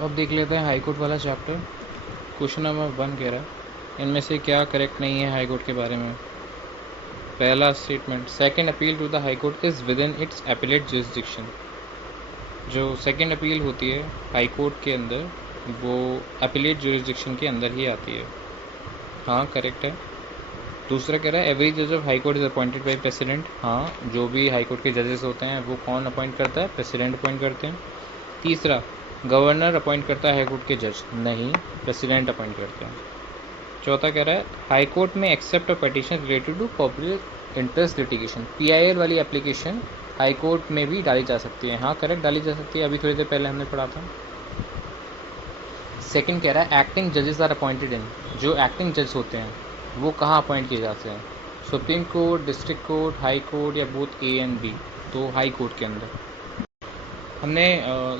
अब देख लेते हैं हाई कोर्ट वाला चैप्टर। क्वेश्चन नंबर 1 कह रहा है इनमें से क्या करेक्ट नहीं है हाई कोर्ट के बारे में। पहला statement, second appeal to the High Court is within its appellate jurisdiction. जो सेकंड अपील होती है हाई कोर्ट के अंदर वो एपिलेट जुरिसडिक्शन के अंदर ही आती है। हाँ करेक्ट है। दूसरा कह रहा है एवरी जज of high court is appointed by president. हाँ, जो भी हाई कोर्ट के जजेस होते हैं वो कौन अपॉइंट करता है? प्रेसिडेंट अपॉइंट करते हैं। तीसरा, गवर्नर अपॉइंट करता है हाई कोर्ट के जज? नहीं, प्रेसिडेंट अपॉइंट करते हैं। चौथा कह रहा है हाई कोर्ट में except a petition related to public interest litigation. PIL वाली एप्लीकेशन हाई कोर्ट में भी डाली जा सकती है। हाँ करेक्ट, डाली जा सकती है, अभी थोड़ी देर पहले हमने पढ़ा था। सेकंड कह रहा है एक्टिंग जजेस आर अपॉइंटेड इन। जो एक्टिंग जज होते हैं वो कहाँ अपॉइंट किए जाते हैं? Supreme court, district court, high court या बोथ ए एंड बी? तो हाई कोर्ट के अंदर। हमने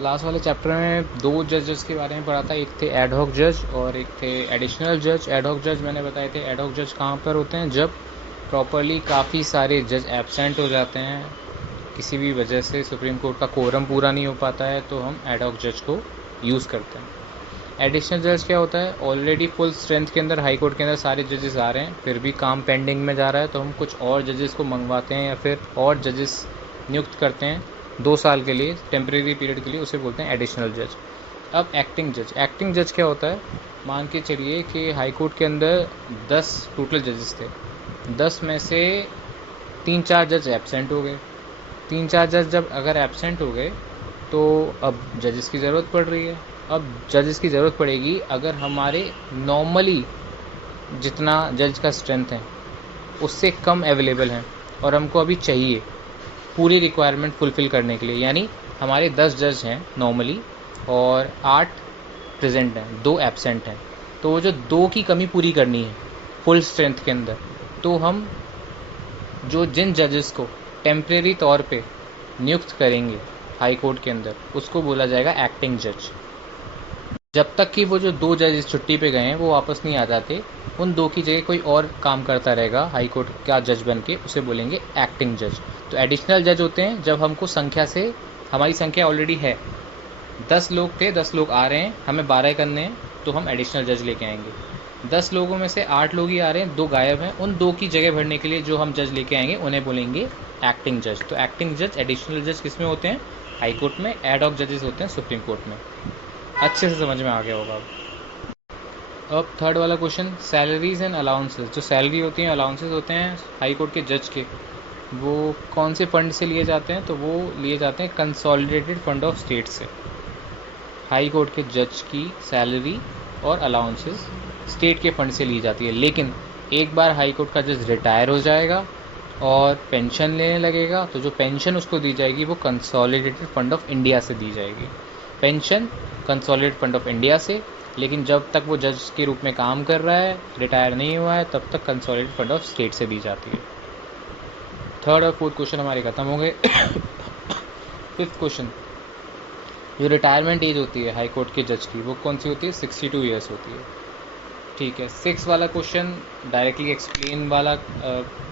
लास्ट वाले चैप्टर में 2 जजेस के बारे में पढ़ा था, एक थे एडहॉक जज और एक थे एडिशनल जज। एडहॉक जज मैंने बताए थे। एडहॉक जज कहाँ पर होते हैं? जब प्रॉपरली काफ़ी सारे जज एब्सेंट हो जाते हैं, किसी भी वजह से सुप्रीम कोर्ट का कोरम पूरा नहीं हो पाता है, तो हम एडहॉक जज को यूज़ करते हैं। एडिशनल जज क्या होता है? ऑलरेडी फुल स्ट्रेंथ के अंदर हाई कोर्ट के अंदर सारे जजेस आ रहे हैं, फिर भी काम पेंडिंग में जा रहा है, तो हम कुछ और जजेस को मंगवाते हैं या फिर और जजेस नियुक्त करते हैं 2 साल के लिए, टेम्प्रेरी पीरियड के लिए, उसे बोलते हैं एडिशनल जज। अब एक्टिंग जज। एक्टिंग जज क्या होता है? मान के चलिए कि हाई कोर्ट के अंदर 10 टोटल जजेस थे, 10 में से 3-4 जज एब्सेंट हो गए। 3-4 जज जब अगर एब्सेंट हो गए तो अब जजेस की ज़रूरत पड़ रही है। अब जजेस की ज़रूरत पड़ेगी अगर हमारे नॉर्मली जितना जज का स्ट्रेंथ है उससे कम अवेलेबल हैं और हमको अभी चाहिए पूरी रिक्वायरमेंट फुलफ़िल करने के लिए। यानी हमारे 10 जज हैं नॉर्मली और 8 प्रेजेंट हैं, 2 एब्सेंट हैं, तो वो जो 2 की कमी पूरी करनी है फुल स्ट्रेंथ के अंदर, तो हम जिन जजेस को टेम्प्रेरी तौर पे नियुक्त करेंगे हाई कोर्ट के अंदर उसको बोला जाएगा एक्टिंग जज। जब तक कि वो जो 2 जज छुट्टी पे गए हैं वो वापस नहीं आ जाते, उन 2 की जगह कोई और काम करता रहेगा हाई कोर्ट का जज बन के, उसे बोलेंगे एक्टिंग जज। तो एडिशनल जज होते हैं जब हमको संख्या से, हमारी संख्या ऑलरेडी है, 10 लोग थे, 10 लोग आ रहे हैं, हमें 12 करने हैं, तो हम एडिशनल जज लेके आएंगे। 10 लोगों में से 8 लोग ही आ रहे हैं, 2 गायब हैं, उन 2 की जगह भरने के लिए जो हम जज लेके आएंगे उन्हें बोलेंगे एक्टिंग जज। तो एक्टिंग जज, एडिशनल जज किस में होते हैं? हाई कोर्ट में। एडहॉक जजेस होते हैं सुप्रीम कोर्ट में। अच्छे से समझ में आ गया होगा। अब थर्ड वाला क्वेश्चन, सैलरीज एंड अलाउंसेस। जो सैलरी होती हैं, अलाउंसेस होते हैं हाई कोर्ट के जज के, वो कौन से फंड से लिए जाते हैं? तो वो लिए जाते हैं कंसोलिडेटेड फंड ऑफ स्टेट से। हाई कोर्ट के जज की सैलरी और अलाउंसेस स्टेट के फंड से ली जाती है, लेकिन एक बार हाई कोर्ट का जज रिटायर हो जाएगा और पेंशन लेने लगेगा, तो जो पेंशन उसको दी जाएगी वो कंसोलिडेटेड फंड ऑफ इंडिया से दी जाएगी। Pension consolidated fund of India से, लेकिन जब तक वो जज के रूप में काम कर रहा है, रिटायर नहीं हुआ है, तब तक कंसोलिडेटेड फंड ऑफ स्टेट से दी जाती है। थर्ड और फोर्थ क्वेश्चन हमारे खत्म हो गए। फिफ्थ क्वेश्चन, जो रिटायरमेंट एज होती है हाई कोर्ट के जज की वो कौन सी होती है? 62 ईयर्स होती है। ठीक है, 6 वाला क्वेश्चन डायरेक्टली एक्सप्लेन वाला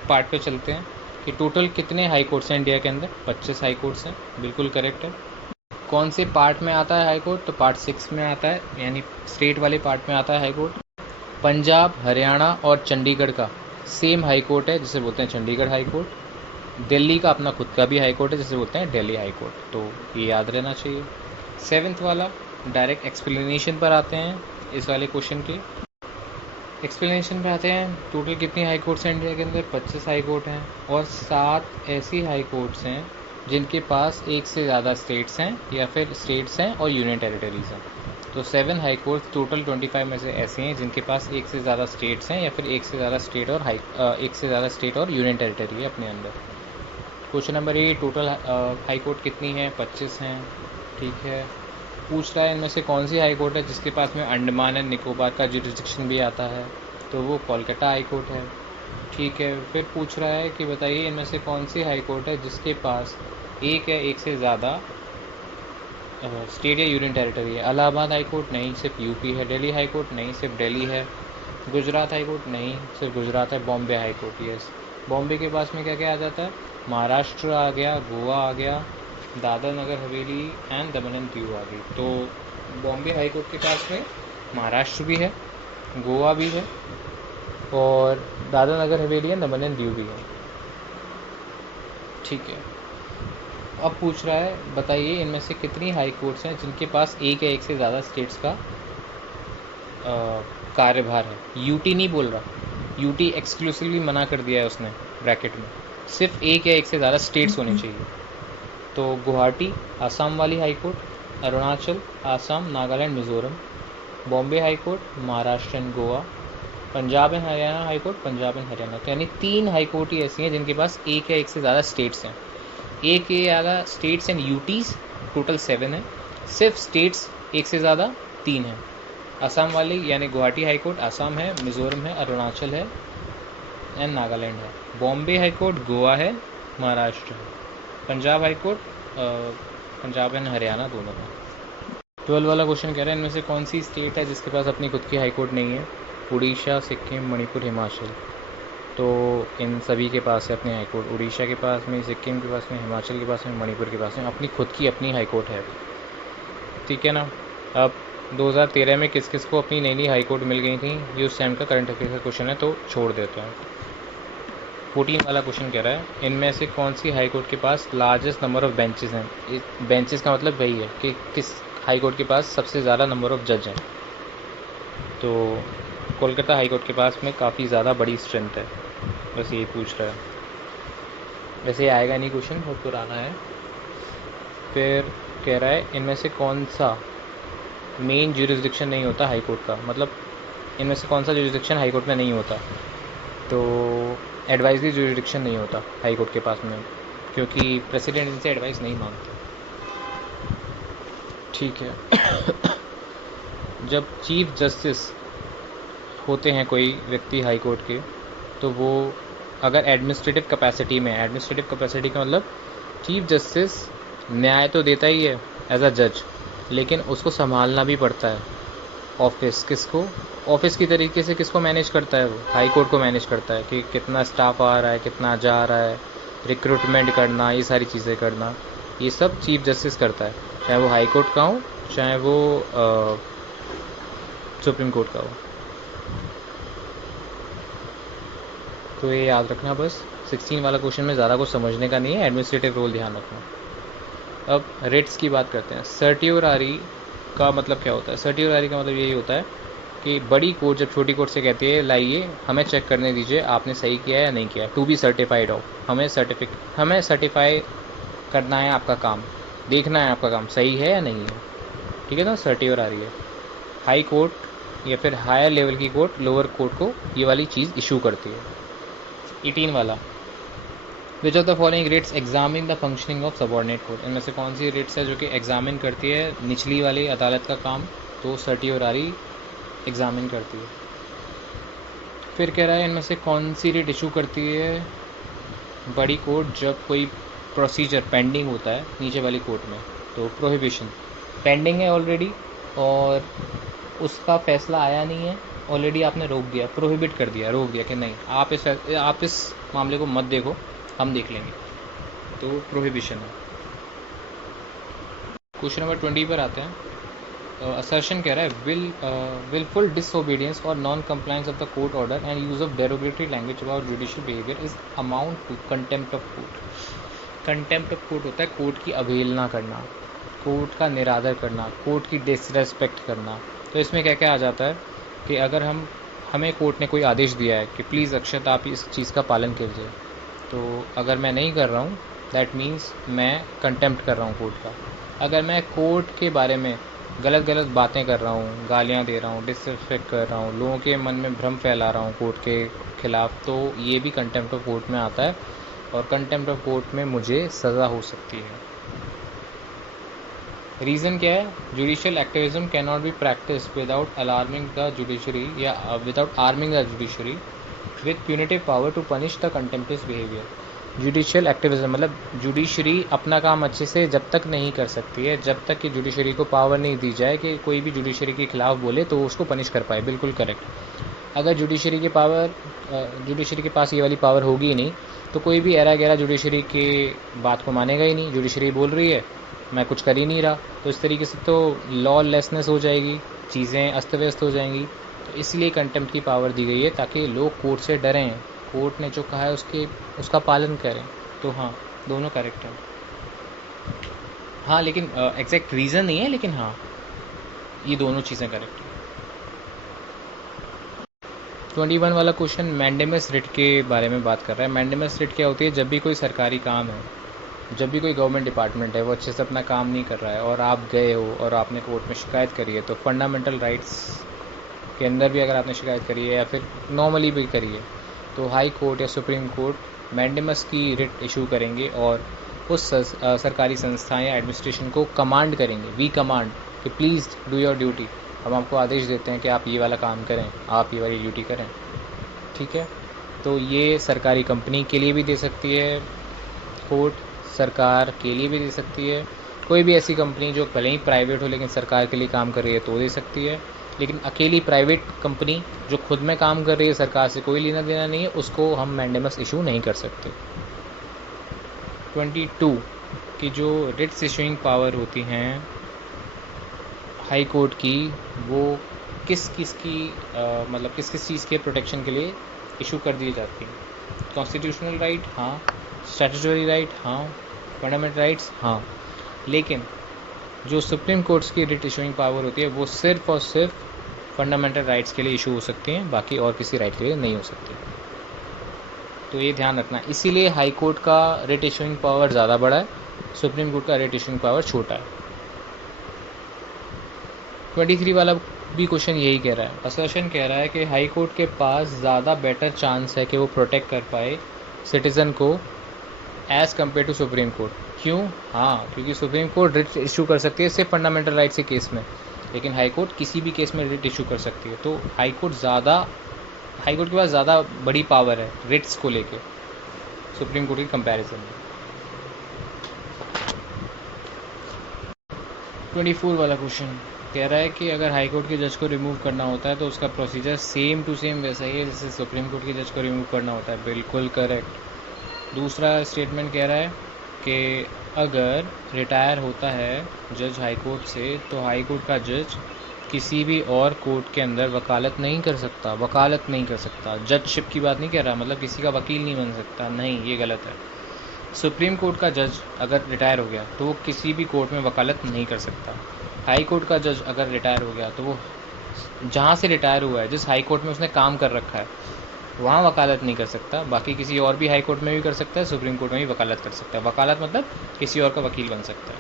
पार्ट पे चलते हैं कि टोटल कितने हाई कोर्ट्स हैं इंडिया के अंदर? 25 हाई कोर्ट्स हैं, बिल्कुल करेक्ट है। कौन से पार्ट में आता है हाई कोर्ट? तो पार्ट 6 में आता है, यानी स्टेट वाले पार्ट में आता है हाई कोर्ट। पंजाब, हरियाणा और चंडीगढ़ का सेम हाई कोर्ट है जिसे बोलते हैं चंडीगढ़ हाई कोर्ट। दिल्ली का अपना खुद का भी हाई कोर्ट है जिसे बोलते हैं दिल्ली हाई कोर्ट, तो ये याद रहना चाहिए। 7th वाला डायरेक्ट एक्सप्लेनेशन पर आते हैं। इस वाले क्वेश्चन के एक्सप्लेनेशन पे आते हैं। टोटल कितनी हाई कोर्ट्स हैं इंडिया के अंदर? 25 हाई कोर्ट हैं और 7 ऐसी हाई कोर्ट्स हैं जिनके पास एक से ज़्यादा स्टेट्स हैं या फिर स्टेट्स हैं और यूनियन टेरिटरीज़ हैं। तो 7 हाई कोर्ट्स टोटल 25 में से ऐसे हैं जिनके पास एक से ज़्यादा स्टेट्स हैं या फिर एक से ज़्यादा स्टेट और यूनियन टेरिटरी है अपने अंदर। Question number 8, total high court कितनी है? 25 हैं। ठीक है, पूछ रहा है इनमें से कौन सी हाई कोर्ट है जिसके पास में अंडमान एंड निकोबार का जुरिस्डिक्शन भी आता है? तो वो कोलकाता हाई कोर्ट है। ठीक है, फिर पूछ रहा है कि बताइए इनमें से कौन सी हाई कोर्ट है जिसके पास एक या एक से ज़्यादा स्टेट या यूनियन टेरिटरी है? इलाहाबाद हाई कोर्ट नहीं, सिर्फ यूपी है। दिल्ली हाई कोर्ट नहीं, सिर्फ दिल्ली है। गुजरात हाई कोर्ट नहीं, सिर्फ गुजरात है। Bombay high court, yes. Bombay के पास में क्या क्या आ जाता है? महाराष्ट्र आ गया, गोवा आ गया, Dadar Nagar Haveli and Daman and Diu आ गई। तो बॉम्बे हाई कोर्ट के पास में महाराष्ट्र भी है, गोवा भी है और दादरा नगर हवेली है, दमन एंड दीव भी है। ठीक है, अब पूछ रहा है बताइए इनमें से कितनी हाई कोर्ट्स हैं जिनके पास एक या एक से ज़्यादा स्टेट्स का कार्यभार है। यूटी नहीं बोल रहा, यूटी एक्सक्लूसिवली मना कर दिया है उसने ब्रैकेट में, सिर्फ एक या एक से ज़्यादा स्टेट्स होने चाहिए। तो गुवाहाटी आसाम वाली high court, Arunachal, Assam, Nagaland, Mizoram, Bombay high court, Maharashtra and Goa, Punjab and Haryana high court, Punjab and Haryana. तो यानी 3 हाई कोर्ट ही ऐसी हैं जिनके पास एक या एक से ज़्यादा स्टेट्स हैं। एक या ज़्यादा स्टेट्स एंड यूटीज़ टोटल 7 है, सिर्फ स्टेट्स एक से ज़्यादा 3 हैं। असम वाली यानी गुवाहाटी हाई कोर्ट आसाम है, मिज़ोरम है, अरुणाचल है एंड नागालैंड है। बॉम्बे हाई कोर्ट गोवा है, महाराष्ट्र है। Punjab high court Punjab and Haryana दोनों है। 12 वाला क्वेश्चन कह रहा है इनमें से कौन सी स्टेट है जिसके पास अपनी खुद की हाई कोर्ट नहीं है। उड़ीसा, सिक्किम, मणिपुर, हिमाचल। तो इन सभी के पास है अपनी हाई कोर्ट। उड़ीसा के पास में, सिक्किम के पास में, हिमाचल के पास में, मणिपुर के पास में अपनी खुद की अपनी हाई कोर्ट है। ठीक है ना। अब 2013 में किस किस को अपनी नई नई हाई कोर्ट मिल गई थी, ये उस टाइम का करंट अफेयर का क्वेश्चन है तो छोड़ देते हैं। 14 वाला क्वेश्चन कह रहा है इनमें से कौन सी हाई कोर्ट के पास लार्जेस्ट नंबर ऑफ बेंचेस हैं। बेंचेस का मतलब वही है कि किस हाई कोर्ट के पास सबसे ज़्यादा नंबर ऑफ जज हैं। तो कोलकाता हाई कोर्ट के पास में काफ़ी ज़्यादा बड़ी स्ट्रेंथ है, बस यही पूछ रहा है। वैसे आएगा नहीं क्वेश्चन, बहुत पुराना है। फिर कह रहा है इनमें से कौन सा मेन ज्यूरिसडिक्शन नहीं होता हाई कोर्ट का, मतलब इनमें से कौन सा ज्यूरिसडिक्शन हाई कोर्ट में नहीं होता। तो एडवाइजरी ज्यूरिसडिक्शन नहीं होता हाई कोर्ट के पास में, क्योंकि प्रेसिडेंट इनसे एडवाइस नहीं मांगते। ठीक है। जब चीफ जस्टिस होते हैं कोई व्यक्ति हाई कोर्ट के, तो वो अगर एडमिनिस्ट्रेटिव कैपेसिटी का मतलब चीफ जस्टिस न्याय तो देता ही है एज अ जज, लेकिन उसको संभालना भी पड़ता है ऑफिस। किसको? ऑफिस की तरीके से किसको मैनेज करता है वो? हाई कोर्ट को मैनेज करता है कि कितना स्टाफ आ रहा है, कितना जा रहा है, रिक्रूटमेंट करना, ये सारी चीज़ें करना, ये सब चीफ जस्टिस करता है, चाहे वो हाई कोर्ट का हो चाहे वो सुप्रीम कोर्ट का हो। तो ये याद रखना बस। 16 वाला क्वेश्चन में ज़्यादा कुछ समझने का नहीं है, एडमिनिस्ट्रेटिव रोल ध्यान रखना। अब रिट्स की बात करते हैं। सर्टियोरारी का मतलब क्या होता है? सर्टियोरारी का मतलब यही होता है कि बड़ी कोर्ट जब छोटी कोर्ट से कहती है लाइए हमें चेक करने दीजिए आपने सही किया या नहीं किया, टू बी सर्टिफाइड ऑफ, हमें सर्टिफाई करना है, आपका काम देखना है, आपका काम सही है या नहीं है। ठीक है ना, सर्टियोरारी है। हाई कोर्ट या फिर हायर लेवल की कोर्ट लोअर कोर्ट को ये वाली चीज़ इशू करती है। 18 वाला, which of the following rates examine the functioning of subordinate court. इनमें से कौन सी रेट्स है जो कि एग्जामिन करती है निचली वाली अदालत का काम? तो सर्टियोरारी एग्जामिन करती है। फिर कह रहा है इनमें से कौन सी रेट इशू करती है बड़ी कोर्ट जब कोई प्रोसीजर पेंडिंग होता है नीचे वाली कोर्ट में। तो प्रोहिबिशन पेंडिंग है ऑलरेडी और उसका फैसला आया नहीं है, ऑलरेडी आपने रोक दिया, प्रोहिबिट कर दिया, रोक दिया कि नहीं आप इस मामले को मत देखो, हम देख लेंगे, तो प्रोहिबिशन है। क्वेश्चन नंबर 20 पर आते हैं। असर्शन कह रहा है willful disobedience और non compliance of the court order and use of derogatory language about judicial behaviour is amount to contempt of court. Contempt of court होता है कोर्ट की अवहेलना करना, कोर्ट का निरादर करना, कोर्ट की डिसरेस्पेक्ट करना। तो इसमें क्या क्या आ जाता है कि अगर हमें कोर्ट ने कोई आदेश दिया है कि प्लीज़ अक्षत आप इस चीज़ का पालन कीजिए, तो अगर मैं नहीं कर रहा हूँ दैट मीन्स मैं कंटेम्प्ट कर रहा हूँ कोर्ट का। अगर मैं कोर्ट के बारे में गलत बातें कर रहा हूँ, गालियाँ दे रहा हूँ, डिसरिस्पेक्ट कर रहा हूँ, लोगों के मन में भ्रम फैला रहा हूँ कोर्ट के खिलाफ, तो ये भी कंटेम्प्ट ऑफ कोर्ट में आता है और कंटेम्प्ट ऑफ कोर्ट में मुझे सज़ा हो सकती है। रीज़न क्या है? Judicial activism can not be practice without alarming the judiciary या without arming the judiciary with punitive power to punish the contemptive behaviour. Judicial activism मतलब जुडिशरी अपना काम अच्छे से जब तक नहीं कर सकती है, जब तक कि जुडिशरी को पावर नहीं दी जाए कि कोई भी जुडिशरी के खिलाफ बोले तो उसको पनिश कर पाए। बिल्कुल करेक्ट। अगर जुडिशरी के पास ये वाली पावर होगी ही नहीं तो कोई भी एरा गैरा जुडिशरी की बात को मानेगा ही नहीं। जुडिशरी बोल रही है मैं कुछ कर ही नहीं रहा, तो इस तरीके से तो लॉ लेसनेस हो जाएगी, चीज़ें अस्त व्यस्त हो जाएंगी। तो इसलिए कंटेम्प्ट की पावर दी गई है ताकि लोग कोर्ट से डरें, कोर्ट ने जो कहा है उसका पालन करें। तो हाँ, दोनों करेक्ट है। हाँ, लेकिन एग्जैक्ट रीज़न नहीं है, लेकिन हाँ, ये दोनों चीज़ें करेक्ट हैं। 21 वाला क्वेश्चन मैंडेमस रिट के बारे में बात कर रहा है। मैंडेमस रिट क्या होती है? जब भी कोई सरकारी काम है, जब भी कोई गवर्नमेंट डिपार्टमेंट है वो अच्छे से अपना काम नहीं कर रहा है और आप गए हो और आपने कोर्ट में शिकायत करी है, तो फंडामेंटल राइट्स के अंदर भी अगर आपने शिकायत करी है या फिर नॉर्मली भी करी है, तो हाई कोर्ट या सुप्रीम कोर्ट मैंडेमस की रिट इशू करेंगे और उस सरकारी संस्था या एडमिनिस्ट्रेशन को कमांड करेंगे, वी कमांड, कि प्लीज़ डू योर ड्यूटी। हम आपको आदेश देते हैं कि आप ये वाला काम करें, आप ये वाली ड्यूटी करें। ठीक है, तो ये सरकारी कंपनी के लिए भी दे सकती है कोर्ट, सरकार के लिए भी दे सकती है। कोई भी ऐसी कंपनी जो भले ही प्राइवेट हो लेकिन सरकार के लिए काम कर रही है तो दे सकती है। लेकिन अकेली प्राइवेट कंपनी जो खुद में काम कर रही है, सरकार से कोई लेना देना नहीं है, उसको हम मैंडेमस इशू नहीं कर सकते। 22 की जो रिट्स इशूइंग पावर होती हैं हाई कोर्ट की, वो किस किस की मतलब किस किस चीज़ के प्रोटेक्शन के लिए इशू कर दी जाती हैं? कॉन्स्टिट्यूशनल राइट, हाँ। स्टैट्यूटरी राइट, हाँ। फंडामेंटल राइट्स, हाँ। लेकिन जो सुप्रीम कोर्ट्स की रिट इशूइंग पावर होती है वो सिर्फ और सिर्फ फंडामेंटल राइट्स के लिए इशू हो सकती हैं, बाकी और किसी राइट के लिए नहीं हो सकती। तो ये ध्यान रखना, इसीलिए हाई कोर्ट का रिट इशूइंग पावर ज़्यादा बड़ा है, सुप्रीम कोर्ट का रिट इशूइंग पावर छोटा है। 23 वाला भी क्वेश्चन यही कह रहा है। असर्शन कह रहा है कि हाई कोर्ट के पास ज़्यादा बेटर चांस है कि वो प्रोटेक्ट कर पाए सिटीज़न को as compare to Supreme Court. क्यों? हाँ, क्योंकि सुप्रीम कोर्ट रिट इशू कर सकती है सिर्फ फंडामेंटल राइट्स के केस में, लेकिन हाई कोर्ट किसी भी केस में रिट इशू कर सकती है। तो हाई कोर्ट के पास ज़्यादा बड़ी पावर है रिट्स को लेके सुप्रीम कोर्ट के कंपैरिजन में। 24 वाला क्वेश्चन कह रहा है कि अगर हाई कोर्ट के जज को रिमूव करना होता है तो उसका प्रोसीजर सेम टू सेम वैसा ही है जैसे सुप्रीम कोर्ट के जज को रिमूव करना होता है। बिल्कुल करेक्ट। दूसरा स्टेटमेंट कह रहा है कि अगर रिटायर होता है जज हाई कोर्ट से तो हाई कोर्ट का जज किसी भी और कोर्ट के अंदर वकालत नहीं कर सकता। जजशिप की बात नहीं कह रहा, मतलब किसी का वकील नहीं बन सकता, नहीं, ये गलत है। सुप्रीम कोर्ट का जज अगर रिटायर हो गया तो वो किसी भी कोर्ट में वकालत नहीं कर सकता। हाई कोर्ट का जज अगर रिटायर हो गया तो वो जहाँ से रिटायर हुआ है, जिस हाई कोर्ट में उसने काम कर रखा है, वहाँ वकालत नहीं कर सकता। बाकी किसी और भी हाई कोर्ट में भी कर सकता है, सुप्रीम कोर्ट में भी वकालत कर सकता है। वकालत मतलब किसी और का वकील बन सकता है।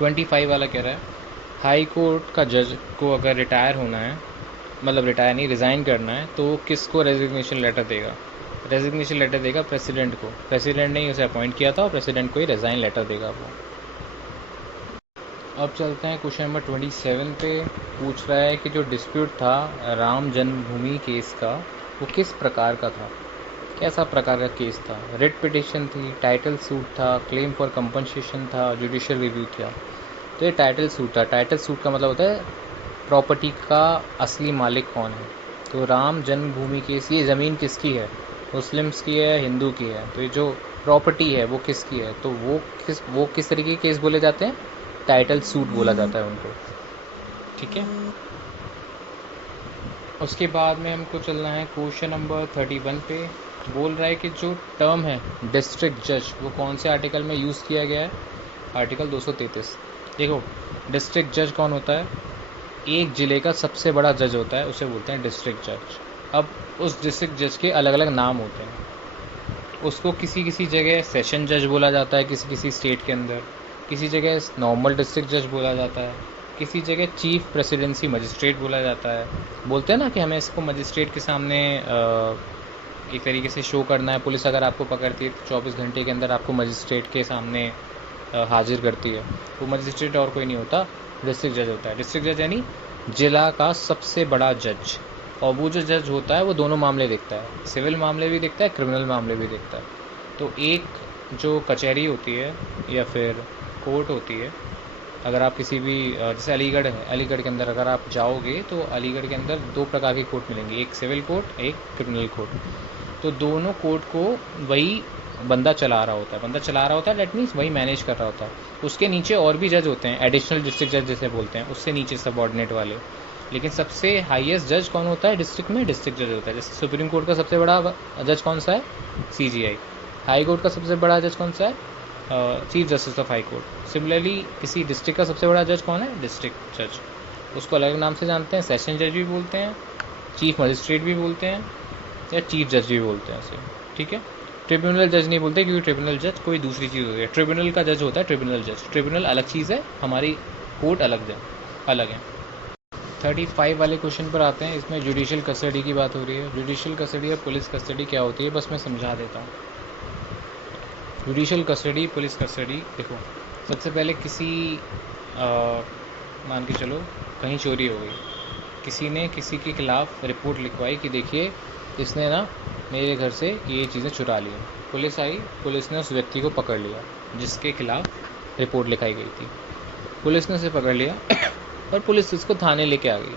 25 वाला कह रहा है हाई कोर्ट का जज को अगर रिटायर होना है, मतलब रिटायर नहीं, रिज़ाइन करना है, तो किसको रेजिग्नेशन लेटर देगा? रेजिग्नेशन लेटर देगा प्रेसिडेंट को। प्रेसिडेंट ने ही उसे अपॉइंट किया था और प्रेसिडेंट को ही रिज़ाइन लेटर देगा वो। अब चलते हैं क्वेश्चन नंबर 27 पे। पूछ रहा है कि जो डिस्प्यूट था राम जन्मभूमि केस का, वो किस प्रकार का था, कैसा प्रकार का केस था? रिट पिटिशन थी, टाइटल सूट था, क्लेम फॉर कंपनसेशन था, जुडिशियल रिव्यू था? तो ये टाइटल सूट था। टाइटल सूट का मतलब होता है प्रॉपर्टी का असली मालिक कौन है। तो राम जन्मभूमि केस, ये ज़मीन किसकी है? मुस्लिम्स की है, हिंदू की है? तो ये जो प्रॉपर्टी है वो किसकी है? तो वो किस तरीके के केस बोले जाते हैं? टाइटल सूट बोला जाता है उनको। ठीक है, उसके बाद में हमको चलना है क्वेश्चन नंबर 31 पे। बोल रहा है कि जो टर्म है डिस्ट्रिक्ट जज, वो कौन से आर्टिकल में यूज़ किया गया है? आर्टिकल 233। देखो, डिस्ट्रिक्ट जज कौन होता है? एक ज़िले का सबसे बड़ा जज होता है, उसे बोलते हैं डिस्ट्रिक्ट जज। अब उस डिस्ट्रिक्ट जज के अलग अलग नाम होते हैं। उसको किसी किसी जगह सेशन जज बोला जाता है, किसी किसी स्टेट के अंदर, किसी जगह नॉर्मल डिस्ट्रिक्ट जज बोला जाता है, किसी जगह चीफ प्रेसिडेंसी मजिस्ट्रेट बोला जाता है। बोलते हैं ना कि हमें इसको मजिस्ट्रेट के सामने एक तरीके से शो करना है। पुलिस अगर आपको पकड़ती है तो 24 घंटे के अंदर आपको मजिस्ट्रेट के सामने हाजिर करती है। तो मजिस्ट्रेट और कोई नहीं होता, डिस्ट्रिक्ट जज होता है। डिस्ट्रिक्ट जज यानी जिला का सबसे बड़ा जज। और वो जो जज होता है वो दोनों मामले देखता है, सिविल मामले भी देखता है, क्रिमिनल मामले भी देखता है। तो एक जो कचहरी होती है या फिर कोर्ट होती है, अगर आप किसी भी जैसे अलीगढ़ है, अलीगढ़ के अंदर अगर आप जाओगे तो अलीगढ़ के अंदर दो प्रकार की कोर्ट मिलेंगी, एक सिविल कोर्ट, एक क्रिमिनल कोर्ट। तो दोनों कोर्ट को वही बंदा चला रहा होता है, बंदा चला रहा होता है दैट मीन्स वही मैनेज कर रहा होता है। उसके नीचे और भी जज होते हैं, एडिशनल डिस्ट्रिक्ट जज जैसे बोलते हैं, उससे नीचे सबॉर्डिनेट वाले। लेकिन सबसे हाईएस्ट जज कौन होता है डिस्ट्रिक्ट में? डिस्ट्रिक्ट जज होता है। जैसे सुप्रीम कोर्ट का सबसे बड़ा जज कौन सा है? CGI। हाई कोर्ट का सबसे बड़ा जज कौन सा है? Chief justice of high court. Similarly किसी डिस्ट्रिक्ट का सबसे बड़ा जज कौन है? डिस्ट्रिक्ट जज। उसको अलग नाम से जानते हैं, सेशन जज भी बोलते हैं, चीफ मजिस्ट्रेट भी बोलते हैं, या चीफ जज भी बोलते हैं उसे, ठीक है। ट्रिब्यूनल जज नहीं बोलते, क्योंकि ट्रिब्यूनल जज कोई दूसरी चीज़ होती है। ट्रिब्यूनल का जज होता है ट्रिब्यूनल जज। ट्रिब्यूनल अलग चीज़ है, हमारी कोर्ट अलग है। 35 वाले क्वेश्चन पर आते हैं। इसमें जुडिशियल कस्टडी की बात हो रही है। जुडिशियल कस्टडी या पुलिस कस्टडी क्या होती है, बस मैं समझा देता हूँ। जुडिशियल कस्टडी, पुलिस कस्टडी, देखो सबसे पहले किसी मान के चलो कहीं चोरी हो गई, किसी ने किसी के खिलाफ रिपोर्ट लिखवाई कि देखिए इसने ना मेरे घर से ये चीज़ें चुरा ली। पुलिस आई, पुलिस ने उस व्यक्ति को पकड़ लिया जिसके खिलाफ रिपोर्ट लिखाई गई थी। पुलिस ने उसे पकड़ लिया और पुलिस उसको थाने लेके आ गई।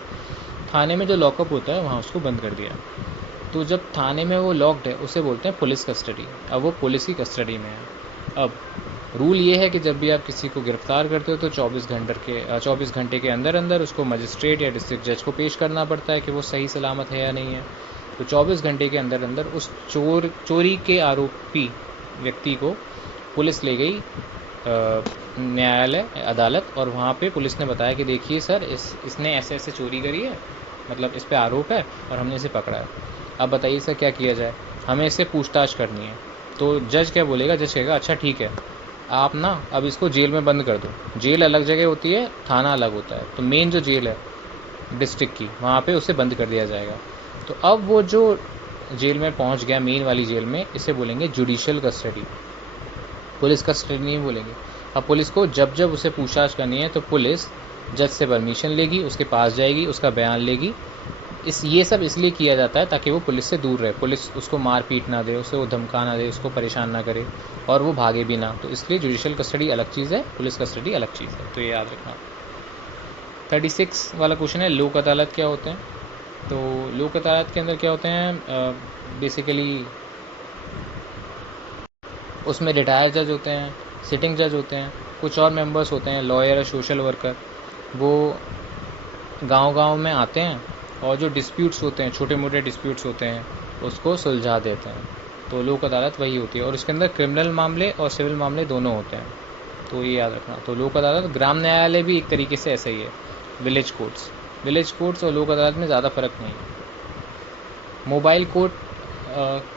थाने में जो लॉकअप होता है वहाँ उसको बंद कर दिया। तो जब थाने में वो लॉक्ड है उसे बोलते हैं पुलिस कस्टडी। अब वो पुलिस की कस्टडी में है। अब रूल ये है कि जब भी आप किसी को गिरफ्तार करते हो तो 24 घंटे के अंदर अंदर उसको मजिस्ट्रेट या डिस्ट्रिक्ट जज को पेश करना पड़ता है कि वो सही सलामत है या नहीं है। तो 24 घंटे के अंदर अंदर उस चोरी के आरोपी व्यक्ति को पुलिस ले गई न्यायालय, अदालत, और वहाँ पे पुलिस ने बताया कि देखिए सर इसने ऐसे ऐसे चोरी करी है, मतलब इस पे आरोप है और हमने इसे पकड़ा है। अब बताइए सर क्या किया जाए? हमें इससे पूछताछ करनी है। तो जज क्या बोलेगा? जज कहेगा अच्छा ठीक है, आप ना अब इसको जेल में बंद कर दो। जेल अलग जगह होती है, थाना अलग होता है। तो मेन जो जेल है डिस्ट्रिक्ट की, वहाँ पे उसे बंद कर दिया जाएगा। तो अब वो जो जेल में पहुँच गया, मेन वाली जेल में, इसे बोलेंगे जुडिशियल कस्टडी, पुलिस कस्टडी नहीं बोलेंगे। अब पुलिस को जब जब उसे पूछताछ करनी है तो पुलिस जज से परमिशन लेगी, उसके पास जाएगी, उसका बयान लेगी। ये सब इसलिए किया जाता है ताकि वो पुलिस से दूर रहे, पुलिस उसको मार पीट ना दे, उसे वो धमका ना दे, उसको परेशान ना करे और वो भागे भी ना। तो इसलिए जुडिशियल कस्टडी अलग चीज़ है, पुलिस कस्टडी अलग चीज़ है, तो ये याद रखना। 36 वाला क्वेश्चन है लोक अदालत क्या होते हैं। तो लोक अदालत के अंदर क्या होते हैं? बेसिकली उसमें रिटायर्ड जज होते हैं, सिटिंग जज होते हैं, कुछ और मेंबर्स होते हैं, लॉयर और सोशल वर्कर। वो गांव-गांव में आते हैं और जो डिस्प्यूट्स होते हैं, छोटे मोटे डिस्प्यूट्स होते हैं, उसको सुलझा देते हैं। तो लोक अदालत वही होती है और इसके अंदर क्रिमिनल मामले और सिविल मामले दोनों होते हैं, तो ये याद रखना। तो लोक अदालत, ग्राम न्यायालय भी एक तरीके से ऐसा ही है, विलेज कोर्ट्स और लोक अदालत में ज़्यादा फ़र्क नहीं है। मोबाइल कोर्ट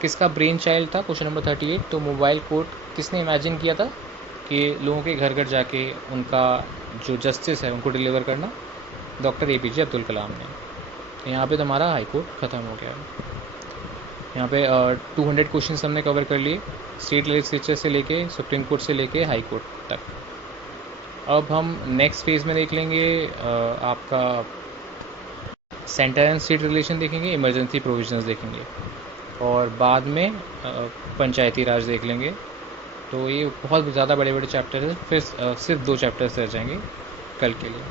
किसका ब्रेन चाइल्ड था? Question number 38। तो मोबाइल कोर्ट किसने इमेजिन किया था कि लोगों के घर घर जाके उनका जो जस्टिस है उनको डिलीवर करना? डॉक्टर APJ अब्दुल कलाम ने। तो यहाँ पे तो हमारा हाई कोर्ट ख़त्म हो गया है। यहाँ पे 200 क्वेश्चन हमने कवर कर लिए, स्टेट लेजिस्लेचर से लेके सुप्रीम कोर्ट से लेके हाई कोर्ट तक। अब हम नेक्स्ट फेज़ में देख लेंगे आपका सेंटर एंड स्टेट रिलेशन देखेंगे, इमरजेंसी प्रोविजंस देखेंगे और बाद में पंचायती राज देख लेंगे। तो ये बहुत ज़्यादा बड़े बड़े चैप्टर हैं, फिर सिर्फ 2 चैप्टर्स रह जाएंगे कल के लिए।